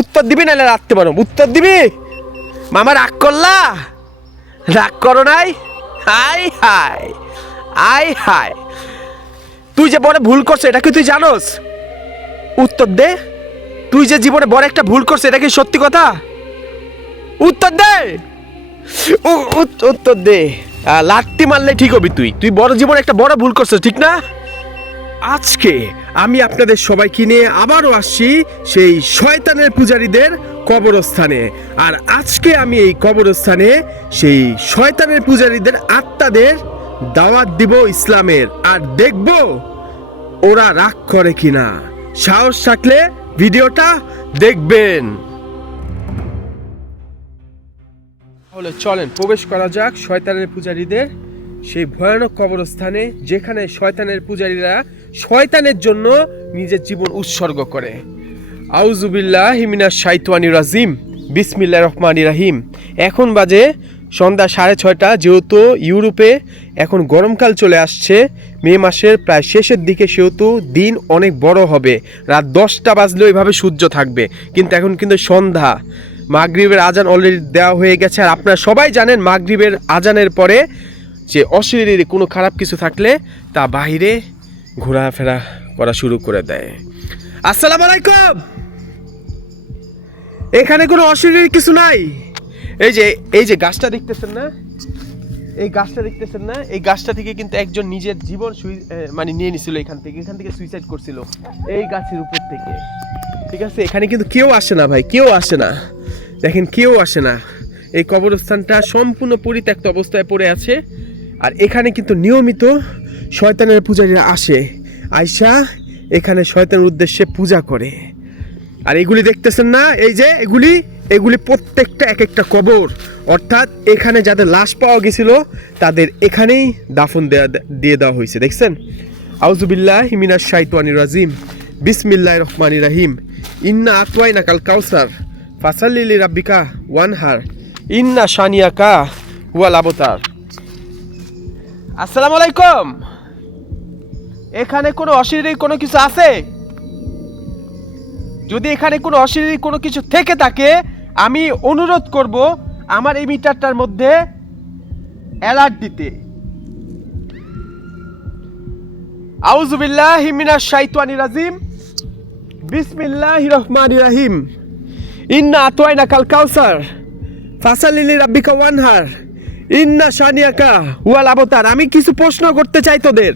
উত্তর দিবি নাহলে রাখতে পারো, উত্তর দিবি। মামা রাগ করলা? রাগ করো নাই? হাই হাই আই হাই, তুই যে বড় ভুল করছো এটা কি তুই জানোস? উত্তর দে, তুই যে জীবনে বড় একটা ভুল করছো এটা কি সত্যি কথা? উত্তর দে, উত্তর দে। লাঠি মারলে ঠিক হবি তুই, তুই বড় জীবনে একটা বড় ভুল করছো, ঠিক না? আজকে আমি আপনাদের সবাইকে নিয়ে আবারও আসছি সেই শয়তানের পূজারীদের কবরস্থানে। আর আজকে আমি এই কবরস্থানে সেই শয়তানের পূজারীদের আত্মাদের দাওয়াত দিব ইসলামের, আর দেখব ওরা রাগ করে কিনা। সাহস থাকলে ভিডিওটা দেখবেন। তাহলে চলেন প্রবেশ করা যাক শয়তানের পূজারীদের সেই ভয়ানক কবরস্থানে, যেখানে শয়তানের পূজারীরা শয়তানের জন্য নিজের জীবন উৎসর্গ করে। আউযুবিল্লাহি মিনাশ শাইতানির রাজিম, বিসমিল্লাহির রহমানির রহিম। এখন বাজে সন্ধ্যা 6:30। যেহেতু ইউরোপে এখন গরমকাল চলে আসছে, মে মাসের প্রায় শেষের দিকে, সেহেতু দিন অনেক বড় হবে। রাত 10টা বাজলেও এইভাবে সূর্য থাকবে। কিন্তু এখন কিন্তু সন্ধ্যা, মাগরিবের আজান অলরেডি দেওয়া হয়ে গেছে। আর আপনারা সবাই জানেন মাগরিবের আজানের পরে যে অশরীরী কোনো খারাপ কিছু থাকলে তা বাইরে ঘোরাফেরা করা শুরু করে দেয়। আসসালামু আলাইকুম। এখানে কোনো অশরীরী কিছু নাই। এই যে গাছটা দেখতেছেন না, এই গাছটা দেখতেছেন না, এই গাছটা থেকে কিন্তু একজন নিজের জীবন মানে নিয়ে নিছিল। এখান থেকে সুইসাইড করছিল এই গাছের উপর থেকে, ঠিক আছে? এখানে কিন্তু কেউ আসে না ভাই, কেউ আসে না, দেখেন কেউ আসে না। এই কবরস্থানটা সম্পূর্ণ পরিত্যক্ত অবস্থায় পড়ে আছে। আর এখানে কিন্তু নিয়মিত শয়তানের পূজারীরা আসে, আয়শা এখানে শয়তানের উদ্দেশ্যে পূজা করে। আর এগুলি দেখতেছেন না, এই যে এগুলি প্রত্যেকটা এক একটা কবর, অর্থাৎ এখানে যাদের লাশ পাওয়া গেছিল তাদের এখানেই দাফন দিয়ে দেওয়া হয়েছে। দেখছেন? আউযুবিল্লাহি মিনাশ শাইতানির রাজিম, বিসমিল্লাহির রহমানির রহিম। ইন্না আতওয়াইনাকাল কাউসার ফাসাল্লি লিরাব্বিকা ওয়ানহার ইন্না শানিয়াকা হুয়াল আবতার। আসসালামু আলাইকুম। এখানে কোনো অশরীরী কোনো কিছু আছে? যদি এখানে কোনো অশরীরী কোনো কিছু থেকে থাকে, আমি অনুরোধ করব আমার এই মিটারটার মধ্যে অ্যালার্ট দিতে। আউযুবিল্লাহি মিনাশ শাইতানির রাজিম, বিসমিল্লাহির রহমানির রহিম। ইন্না আতওয়াইনাকাল কাউসার ফাসাল্লি লিরাব্বিকা ওয়ানহার ইন্না শানিয়াকা হুয়াল আবতার। আমি কিছু প্রশ্ন করতে চাই তোদের,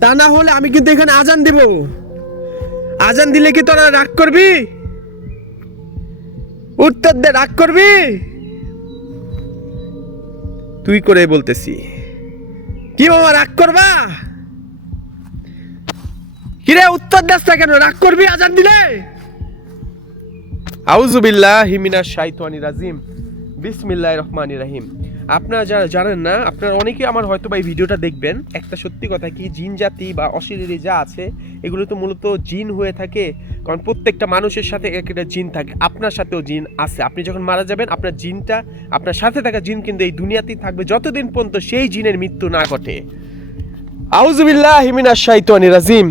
তা না হলে আমি কিন্তু এখানে আজান দিব। আজান দিলে কি তোরা রাগ করবি? উত্তর দে, রাগ করবি? তুই করে বলতেছি কি বাবা, রাগ করবা? কিরে উত্তর দাস না কেন? রাগ করবি আজান দিলে? আউযুবিল্লাহি মিনাশ শাইতানির রাজিম, বিসমিল্লাহির রহমানির রহিম। আপনারা যারা জানেন না, আপনারা অনেকেই আমার হয়তো বা এই ভিডিওটা দেখবেন। একটা সত্যি কথা কি, জিন জাতি বা অশরীরী যা আছে এগুলো তো মূলত জিন হয়ে থাকে, কারণ প্রত্যেকটা মানুষের সাথে একটা জিন থাকে। আপনার সাথেও জিন আছে। আপনি যখন মারা যাবেন আপনার জিনটা, আপনার সাথে থাকা জিন কিন্তু এই দুনিয়াতেই থাকবে যতদিন পর্যন্ত সেই জিনের মৃত্যু না ঘটে। আউযুবিল্লাহি মিনাশ শাইতানির রাজিম,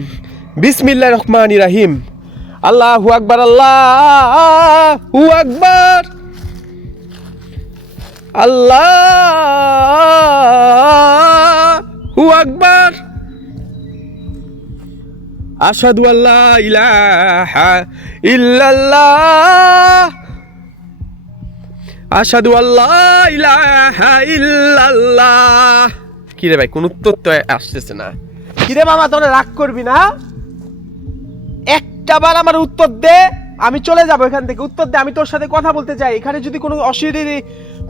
বিসমিল্লাহির রহমানির রহিম। আল্লাহু আকবার, আল্লাহু আকবার, আল্লাহু আকবার। আশহাদু আল্লা ইলাহা ইল্লাল্লাহ, আশহাদু আল্লা ইলাহা ইল্লাল্লাহ। কি রে ভাই, কোন উত্তর তো আসতেছে না। কি রে মামা, তোরা রাগ করবি না? একটা বার আমার উত্তর দে, আমি চলে যাবো এখান থেকে। উত্তর দে, আমি তোর সাথে কথা বলতে চাই। এখানে যদি কোনো অশরীরী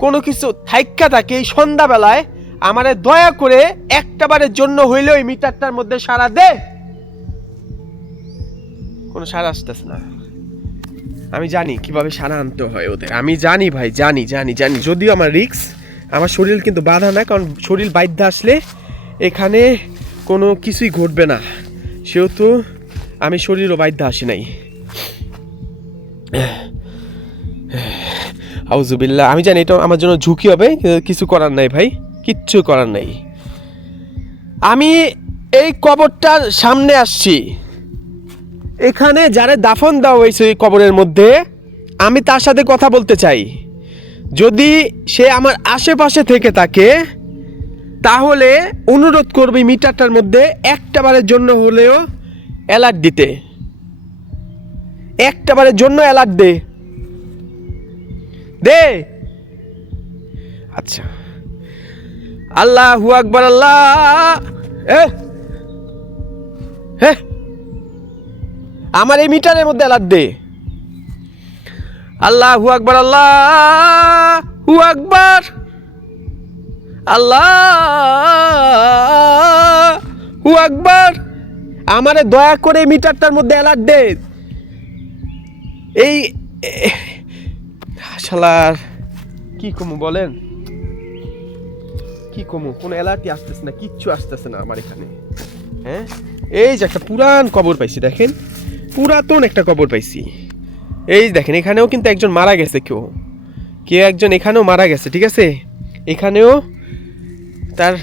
কোনো কিছু থাইক্কা থাকে এই সন্ধ্যাবেলায়, আমারে দয়া করে একটা বারের জন্য হইলেও এই মিটারটার মধ্যে সাড়া দে। কোনো সাড়া আসতেছে না। আমি জানি কিভাবে সাড়া আনতে হয় ওদের, আমি জানি ভাই, জানি। যদিও আমার রিস্ক, আমার শরীর কিন্তু বাধা না, কারণ শরীর বাধ্য আসলে এখানে কোনো কিছুই ঘটবে না, সেহেতু আমি শরীরও বাধ্য আসি নাই। আউযুবিল্লাহ। আমি জানি এটা আমার জন্য ঝুঁকি হবে, কিছু করার নাই ভাই, কিচ্ছু করার নাই। আমি এই কবরটার সামনে আসছি, এখানে যারা দাফন দেওয়া হয়েছে ওই কবরের মধ্যে, আমি তার সাথে কথা বলতে চাই। যদি সে আমার আশেপাশে থেকে থাকে তাহলে অনুরোধ করবে মিটারটার মধ্যে একটা বারের জন্য হলেও অ্যালার্ট দিতে। একটা বারের জন্য অ্যালার্ট দে। আচ্ছা, আল্লাহু আকবার। আল্লাহ আমার এই মিটারের মধ্যে অ্যালার্ট দে। আল্লাহু আকবার, আল্লাহু আকবার, আল্লাহু আকবার। আমারে দয়া করে মিটারটার মধ্যে অ্যালার্ট দে। এই শালার কি কমু বলেন, কি কমু? কোনো অ্যালার্টই আসতেছে না, কিচ্ছু আসতেছে না আমার এখানে। হ্যাঁ, এই যে একটা পুরান কবর পাইছি, দেখেন পুরাতন একটা কবর পাইছি। এই দেখেন এখানেও কিন্তু একজন মারা গেছে, কেউ একজন এখানেও মারা গেছে, ঠিক আছে? এখানেও তার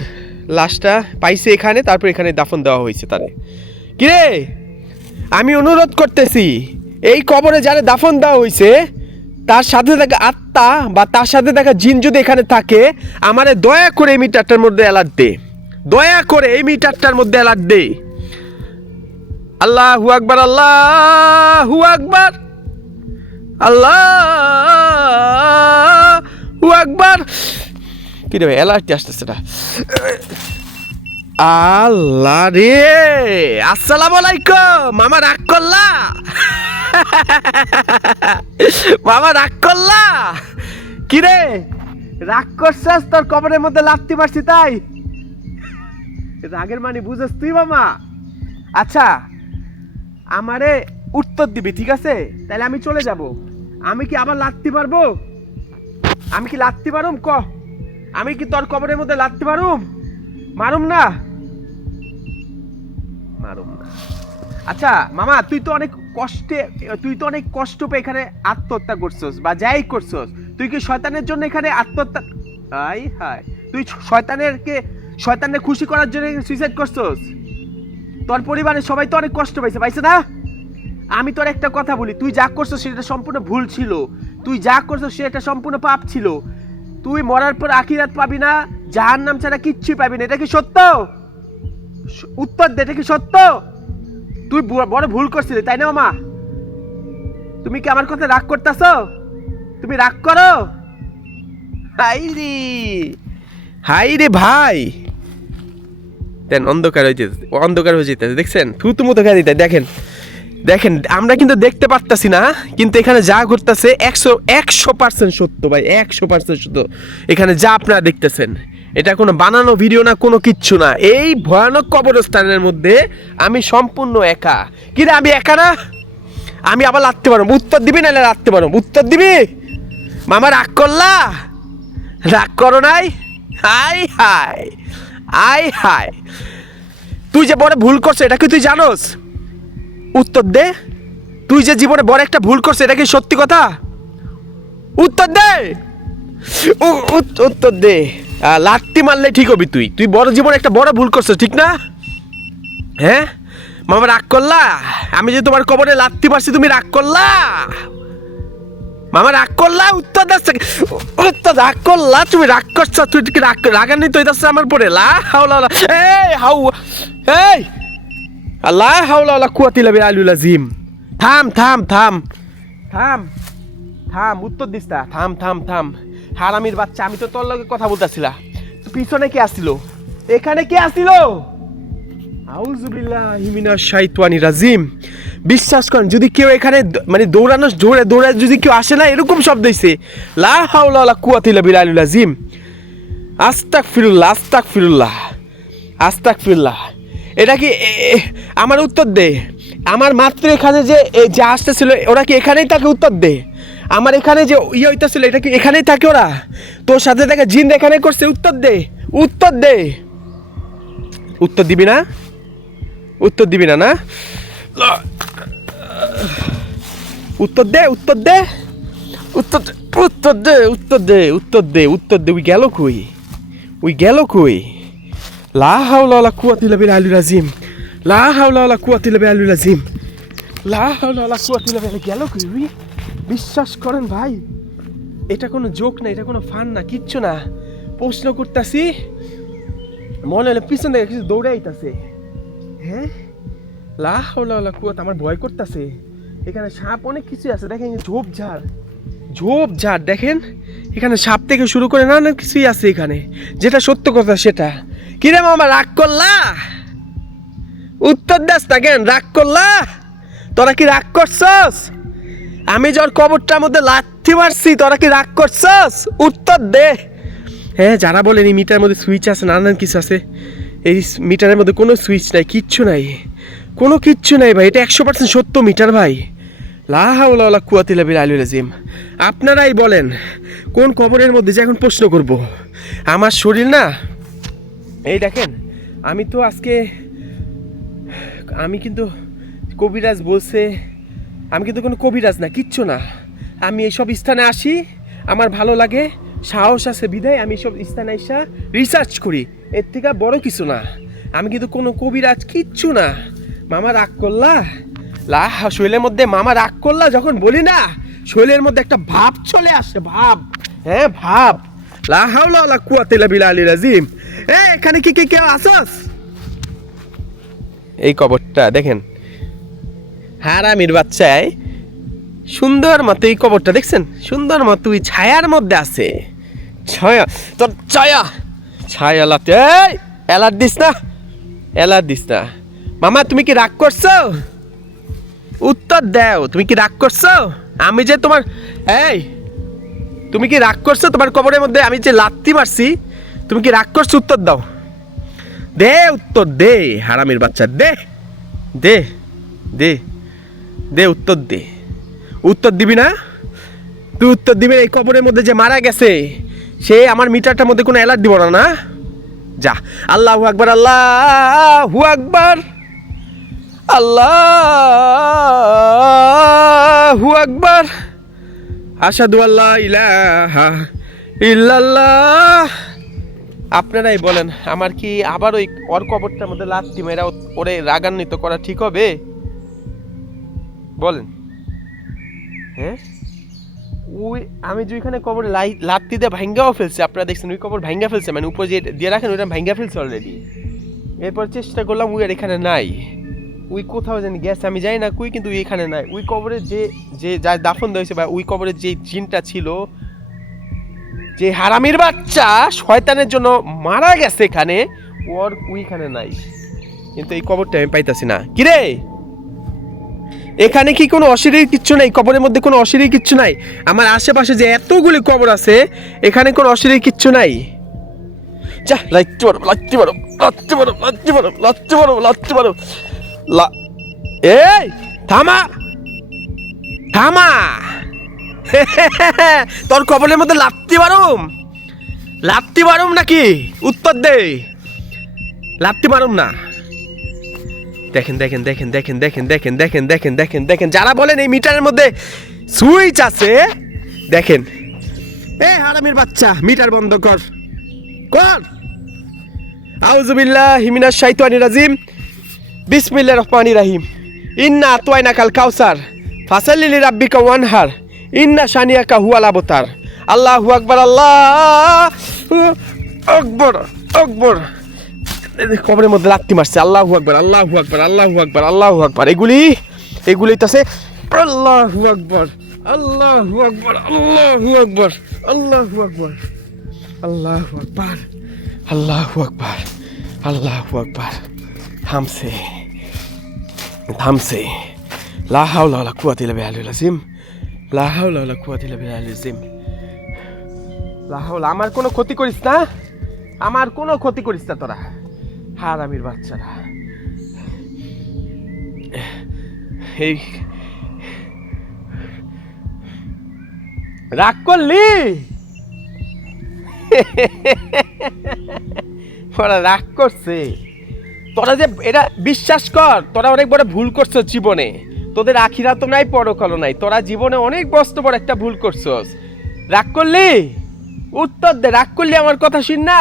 লাশটা পাইছে এখানে, তারপর এখানে দাফন দেওয়া হয়েছে তারে। কিরে, আমি অনুরোধ করতেছি এই কবরে যারা দাফন দেওয়া হয়েছে তার সাথে থাকা আত্মা বা তার সাথে থাকা জিন যদি এখানে থাকে, আমারে দয়া করে এই মিটারটার মধ্যে অ্যালার্ট দে। দয়া করে এই মিটারটার মধ্যে অ্যালার্ট দে। আল্লাহু আকবার, আল্লাহু আকবার, আল্লাহু আকবার। কি রে ভাই, অ্যালার্টই আসতেছে না। আল্লাহ রে, আসসালামু আলাইকুম। মামা রাগ করলা? মামা রাগ করলা? কি রে রাগ করছস? তোর কবরের মধ্যে লাথি মারছি তাই? রাগের মানে বুঝছ তুই মামা? আচ্ছা, আমারে উত্তর দিবি, ঠিক আছে? তাহলে আমি চলে যাব। আমি কি আবার লাথি মারবো? আমি কি লাথি মারুম? ক, আমি কি তোর কবরের মধ্যে লাথি মারুম? মারুম না? মারুম না। আচ্ছা মামা, তুই তো অনেক কষ্ট পেয়ে এখানে আত্মহত্যা করছস বা যাই করছস। তুই কি শয়তানের জন্য এখানে আত্মহত্যা? আই হায়, তুই শয়তানের খুশি করার জন্য সুইসাইড করছস? তোর পরিবারের সবাই তো অনেক কষ্ট পাইছে না? আমি তোর একটা কথা বলি, তুই যা করছস সেটা সম্পূর্ণ ভুল ছিল। তুই যা করছস সেটা সম্পূর্ণ পাপ ছিল। তুই মরার পর আখিরাত পাবি না, জাহান্নাম ছাড়া কিচ্ছুই পাবি না। এটা কি সত্য? উত্তর দে, এটা কি সত্য? তুই বড় ভুল করছিলি, তাই না মামা? তুমি কি আমার কথা রাগ করতেছ? তুমি রাগ করো? হাই রে ভাই, দেন অন্ধকার হয়ে যেতে দেখছেন, থুতু মুতো খেয়ে দিতে। দেখেন আমরা কিন্তু দেখতে পারতাছি না, কিন্তু এখানে যা ঘটতেছে 100% সত্য ভাই, 100% সত্য। এখানে যা আপনারা দেখতেছেন এটা কোনো বানানো ভিডিও না, কোনো কিচ্ছু না। এই ভয়ানক কবরস্থানের মধ্যে আমি সম্পূর্ণ একা। কি রে, আমি একা না? আমি আবার লাথতে পারব? উত্তর দিবি নাহলে লাথতে পারব? উত্তর দিবি? মামা রাগ করলা? রাগ করো নাই? হাই হাই আই হাই, তুই যে বড় ভুল করছো এটা কি তুই জানোস? উত্তর দে। তুই যে জীবনে বড় একটা ভুল করছো, এটা কি সত্যি কথা? উত্তর দে, উত্তর দে। লাত্তি মারলে ঠিক হবি। তুই বড় জীবনে একটা বড় ভুল করছো, ঠিক না? হ্যাঁ মামা, রাগ করলা? আমি যে তোমার কবরে লাত্তি মারছি, তুমি রাগ করলা? মামা রাগ করলা? উত্তর দাস। উত্তর, রাগ করলা? তুমি রাগ করছো? তুই কি রাগান্বিত হইতাছ আমার পরে? লা হাওলা, এই হাউ, এই আল্লাহ হাওলা ওয়ালা কুওয়াতা ইল্লা বিল্লাহিল আযীম। থাম থাম থাম থাম থাম, উত্তর দিস না। থাম হারামির বাচ্চা, আমি তো তোর লগে কথা বলতেছিলাম। পিছনে কে আসছিল? এখানে কে আসছিল? আউযু বিল্লাহি মিনাশ শাইতানির রাজিম। বিশ্বাস করেন, যদি কেউ এখানে মানে দৌড়ে যদি কেউ আসে না, এরকম শব্দ হইছে, লা হাওলা ওয়ালা কুওয়াতা ইল্লা বিল্লাহিল আযীম। আস্তাগফিরুল্লাহ। এটা কি আমার? উত্তর দে। আমার মাত্র এখানে যে আসতেছিল, ওরা কি এখানেই থাকে? উত্তর দে। আমার এখানে যে হইতেছিল, এটা কি এখানেই থাকে? ওরা তোর সাথে দেখা জিন এখানে করছে? উত্তর দে। উত্তর দিবি না? উত্তর দিবি না? না, উত্তর দে। উই গেল কই? লা হাওলা ওয়ালা কুওয়াতা ইল্লা বিল্লাহিল আযীম। লা হাওলা ওয়ালা কুওয়াতা ইল্লা বিল্লাহ। গেল কই উই? বিশ্বাস করেন ভাই, এটা কোনো জোক না, এটা কোনো ফান না, কিচ্ছু না। প্রশ্ন করতেছি, মনে হলো পিছন থেকে কিছু দৌড়ে আইতাছে। হ্যাঁ, লা হাওলা ওয়ালা কুওয়াতা, আমার ভয় করতেছে। এখানে সাপ অনেক কিছু আছে, দেখেন ঝোপঝাড়, ঝোপঝাড় দেখেন। এখানে সাপ থেকে শুরু করে নানা কিছুই আছে এখানে, যেটা সত্য কথা সেটা। কিরে মামা, রাগ করলা? উত্তর দাস না কেন, রাগ করলা? তোরা কি রাগ করছস? আমি যখন কবরটার মধ্যে লাথি মারছি, তোরা কি রাগ করছস? উত্তর দে। হ্যাঁ, যারা বলেন এই মিটারের মধ্যে সুইচ আছে, নানান কিছু আছে, এই মিটারের মধ্যে কোনো সুইচ নাই, কিচ্ছু নাই, কোনো কিচ্ছু নাই ভাই। এটা 100% সত্য মিটার ভাই। লা হাওলা ওয়ালা কুওয়াতা ইল্লা বিল্লাহিল আযীম। আপনারাই বলেন কোন কবরের মধ্যে যে এখন প্রশ্ন করব? আমার শরীর না, এই দেখেন, আমি তো আজকে, আমি কিন্তু কবিরাজ বলছে, আমি কিন্তু কোনো কবিরাজ না, কিচ্ছু না। আমি এইসব স্থানে আসি, আমার ভালো লাগে, সাহস আছে বিধায় আমি এইসব স্থানে এসে রিসার্চ করি, এর থেকে বড় কিছু না। আমি কিন্তু কোনো কবিরাজ, কিচ্ছু না। মামা রাগ করলা? শৈলের মধ্যে মামা রাগ করলা যখন বলি না, শৈলের মধ্যে একটা ভাব চলে আসে, ভাব। হ্যাঁ, ভাব। লা হাওলা ওয়ালা কুওয়াতা ইল্লা বিল্লাহিল আযীম। এখানে কি কেউ আসস? এই কবরটা দেখেন, হারামির বাচ্চায় সুন্দর মতো এই কবরটা দেখছেন, সুন্দর মতো ওই ছায়ার মধ্যে আছে। ছায়া, তোর ছায়া, ছায়া লাতে এলার দিস না, এলার দিস না। মামা তুমি কি রাগ করছো? উত্তর দাও, তুমি কি রাগ করছো? আমি যে তোমার, এই তুমি কি রাগ করছো? তোমার কবরের মধ্যে আমি যে লাথি মারছি, তুমি কি রাগ করছো? উত্তর দাও, দে উত্তর দে, হারামির বাচ্চা, দে দে দে দে, উত্তর দে। উত্তর দিবি না? তুই উত্তর দিবি? এই কবরের মধ্যে যে মারা গেছে, সে আমার মিটারটার মধ্যে কোনো অ্যালার্ট দিব না, না? যা। আল্লাহু আকবার, আল্লাহু আকবার, আল্লাহু আকবার, আশহাদু আল্লা ইলাহা ইল্লাল্লাহ। আপনারাই বলেন, আমার কি আবার ওই ওর কবরটার মধ্যে লাথি মেরা ওরে রাগান্বিত করা ঠিক হবে? বলেন। হ্যাঁ, ওই আমি যে ওইখানে কবর লাথি দিয়ে ভাঙ্গাও ফেলছে, আপনারা দেখছেন ওই কবর ভাঙ্গা ফেলছে, মানে উপরে যে দিয়ে রাখেন ওইটা ভাঙ্গা ফেলছে অলরেডি। এরপর চেষ্টা করলাম, ওই আর এখানে নাই, ওই কোথাও জানি গেছে, আমি জানি না কই, কিন্তু এখানে নাই। ওই কবরের যে যে যা দাফন দেওয়া হয়েছে, বা ওই কবরের যে জিনটা ছিল, যে হারামির বাচ্চা শয়তানের জন্য মারা গেছে এখানে, ওর ওইখানে নাই। কিন্তু এই কবরটা আমি পাইতাছি না। কিরে, এখানে কি কোনো অশরীর কিচ্ছু নাই? কবরের মধ্যে কোনো অশরীর কিচ্ছু নাই? আমার আশেপাশে যে এতগুলি কবর আছে, এখানে কোনো অশরীর কিচ্ছু নাই? যা, লাচ্ছি মারো, লাচ্ছি মারো, লাচ্ছি মারো, লাচ্ছি মারো, লাচ্ছি মারো, লাচ্ছি মারো। এই থামা, থামা। তোর কবরের মধ্যে লাত্তি মারুম? লাত্তি মারুম নাকি? উত্তর দে। লাত্তি মারুম না? দেখেন দেখেন দেখেন দেখেন দেখেন দেখেন দেখেন দেখেন দেখেন দেখেন, যারা বলেন এই মিটারের মধ্যে সুইচ আছে, দেখেন। এ হারামির বাচ্চা, মিটার বন্ধ কর, কর। আউযু বিল্লাহি মিনাশ শাইতানির রাজিম, বিসমিল্লাহির রহমানির রহিম। ইন্না আতওয়াইনাকাল কাউসার ফাসাল্লি লিরাব্বিকা ওয়ানহার, ইন্না শানিয়াকা হুয়াল আবতার। আল্লাহু আকবার, আল্লাহু আকবার, আকবার। কবরের মধ্যে লাথি মারছে। আল্লাহু আকবার, আল্লাহু আকবার, আল্লাহু আকবার, আল্লাহু আকবার। এগুলি তাছে আল্লাহু আকবার, আল্লাহু আকবার, আল্লাহু আকবার, আল্লাহু আকবার, আল্লাহু আকবার, আল্লাহু আকবার, আল্লাহু আকবার। থামছে, থামছে। লা হাওলা ওয়ালা কুওয়াতা ইল্লা বিল্লাহিল আযীম, লা হাওলা ওয়ালা কুওয়াতা ইল্লা বিল্লাহিল আযীম। লা হাওলা। আমার কোনো ক্ষতি করিস না, আমার কোনো ক্ষতি করিস না তোরা, হারামির বাচ্চারা। এই রাগ করলি? ওরা রাগ করছে। তোরা যে এটা বিশ্বাস কর, তোরা অনেক বড় ভুল করছো জীবনে। তোদের আখিরাতও নাই, পরকালও নাই। তোরা জীবনে অনেক বড় একটা ভুল করছস। রাগ করলি? উত্তর দে। রাগ করলি আমার কথা শুন না?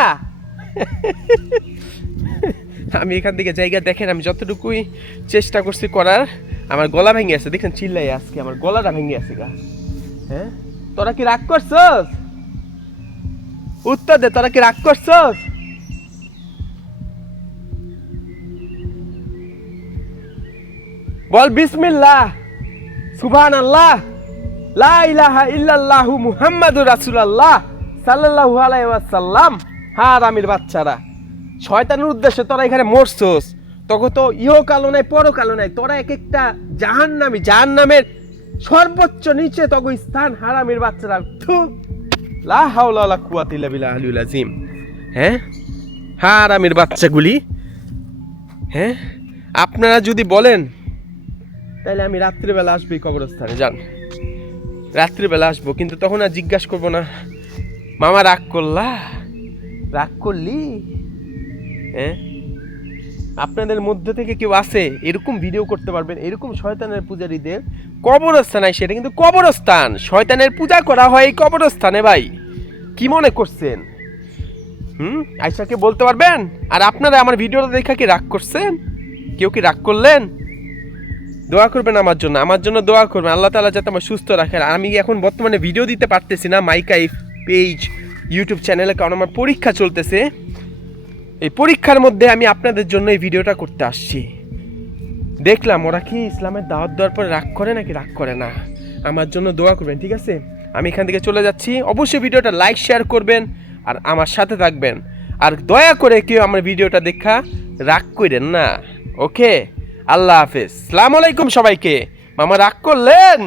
আমি এখান থেকে জায়গা দেখেন, আমি যতটুকুই চেষ্টা করছি করার, আমার গলা ভেঙে আছে, দেখছেন চিল্লাই আজকে আমার গলাটা ভেঙে আছে গা। হ্যাঁ, তোরা কি রাগ করছস? উত্তর দে, তোরা কি রাগ করছস? বল বিসমিল্লাহ, সুবহানাল্লাহ, লা ইলাহা ইল্লাল্লাহু মুহাম্মাদুর রাসূলুল্লাহ সাল্লাল্লাহু আলাইহি ওয়াসাল্লাম। হারামির বাচ্চারা, শয়তানের উদ্দেশ্যে তোরা এখানে মরছস, তখন তো ইহকালও নাই পরকালও নাই, তোরা এক একটা জাহান্নামী, জাহান্নামের সর্বোচ্চ নিচে তগো স্থান। হারামির বাচ্চারা, থু, লা হাওলা ওয়ালা কুওয়াতা ইল্লা বিল্লাহিল আযীম। হ্যাঁ, হারামির বাচ্চাগুলি। হ্যাঁ, আপনারা যদি বলেন তাহলে আমি রাত্রিবেলা আসবো এই কবরস্থানে, যান, রাত্রিবেলা আসবো, কিন্তু তখন আর জিজ্ঞাসা করবো না মামা রাগ করলা, রাগ করলি। হ্যাঁ, আপনাদের মধ্যে থেকে কেউ আছে এরকম ভিডিও করতে পারবেন, এরকম শয়তানের পূজারীদের কবরস্থান হয়, সেটা কিন্তু কবরস্থান, শয়তানের পূজা করা হয় এই কবরস্থানে। ভাই কি মনে করছেন? আয়সাকে বলতে পারবেন? আর আপনারা আমার ভিডিওটা দেখা কি রাগ করছেন? কেউ কি রাগ করলেন? দোয়া করবেন আমার জন্য, আমার জন্য দোয়া করবেন, আল্লাহ তাআলা যাতে আমার সুস্থ রাখেন। আমি এখন বর্তমানে ভিডিও দিতে পারতেছি না মাইকাইফ পেজ ইউটিউব চ্যানেলে, কারণ আমার পরীক্ষা চলতেছে। এই পরীক্ষার মধ্যে আমি আপনাদের জন্য এই ভিডিওটা করতে আসছি। দেখলাম ওরা কি ইসলামের দাওয়াত দেওয়ার পরে রাগ করে নাকি রাগ করে না। আমার জন্য দোয়া করবেন, ঠিক আছে? আমি এখান থেকে চলে যাচ্ছি। অবশ্যই ভিডিওটা লাইক শেয়ার করবেন আর আমার সাথে থাকবেন। আর দয়া করে কেউ আমার ভিডিওটা দেখা রাগ করেন না, ওকে? আল্লাহ হাফেজ, আসসালামু আলাইকুম সবাইকে। মামা রাগ করলেন?